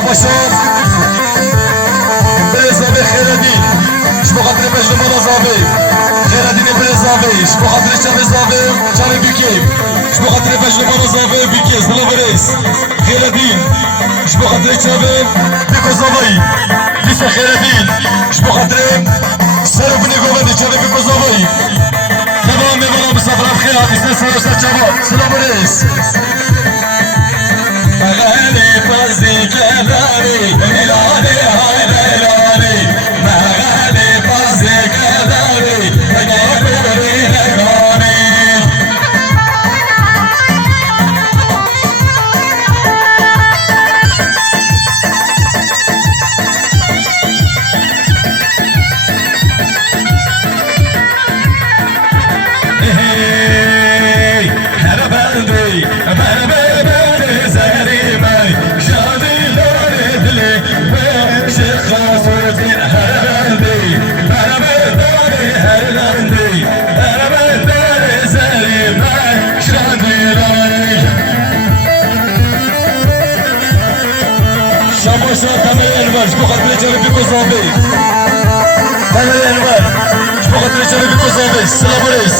باشد برزاوی خیردی شما خاطر مجنون زاوی خیردی برزاوی شما خاطر چه زاوی چه بیکیم شما خاطر مجنون زاوی بیکیز بلا بریس خیردی شما خاطر چه بیکو زاوی لیس خیردی شما خاطر سر بنی گوندی چه بیکو زاوی تمام میوانم سفرم خیر همیشه سرشت چهار سلام بریس مغالي فازي كذابي ميلاني هاي ميلاني مغالي فازي كذابي مغالي نغاني هي هربندي هربندي شاباشا تمام الانوار شبو خاطر جاري بيكو زامبي تمام الانوار شبو خاطر جاري بيكو زامبي السلام عليكم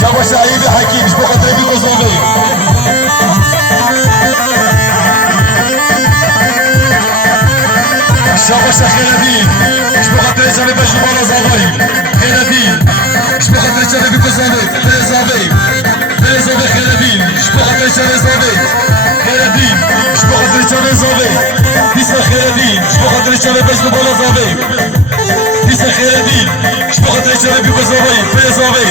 شاباشا عيبي حكيم شبو خاطر بيكو زامبي شاباشا خيرادين شبو خاطر جاري بجنوانا زامبي خيرادين شبو خاطر جاري بيكو زامبي برزاوي خيرادين شبو خاطر جاري زامبي خیردین شبو خاطر چه زاوی دیسا خیردین شبو خاطر چه بزن بالا زاوی دیسا خیردین شبو خاطر چه بیکو زاوی برزاوی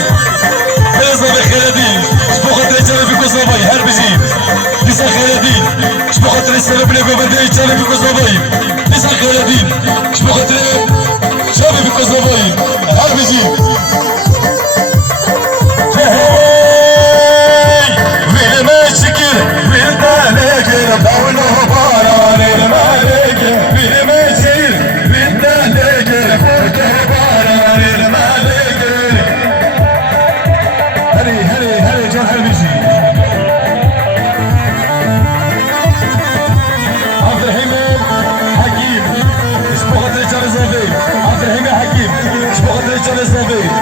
خیردین شبو خاطر چه بیکو زاوی هر بجی دیسا خیردین شبو خاطر سر بله ببنده چه بیکو زاوی دیسا خیردین شبو خاطر چه بیکو زاوی هر بجی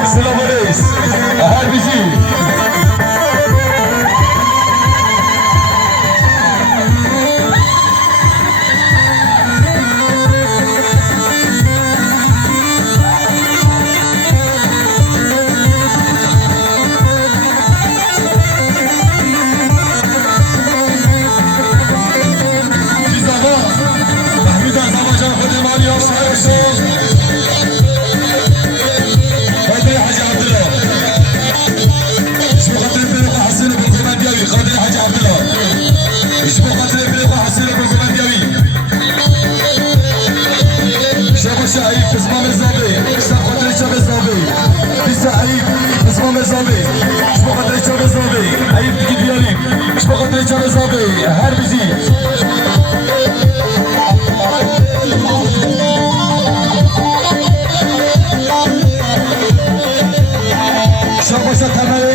السلام عليكم هل بيجي محمود عزیزجان خود ماریام شعيب اسمه مزابي شاب خاطر شاب مزابي بيسا عيب اسمه مزابي شبو خاطر شاب مزابي عيب تجي ديالي شبو خاطر شاب مزابي هر بيجي شاب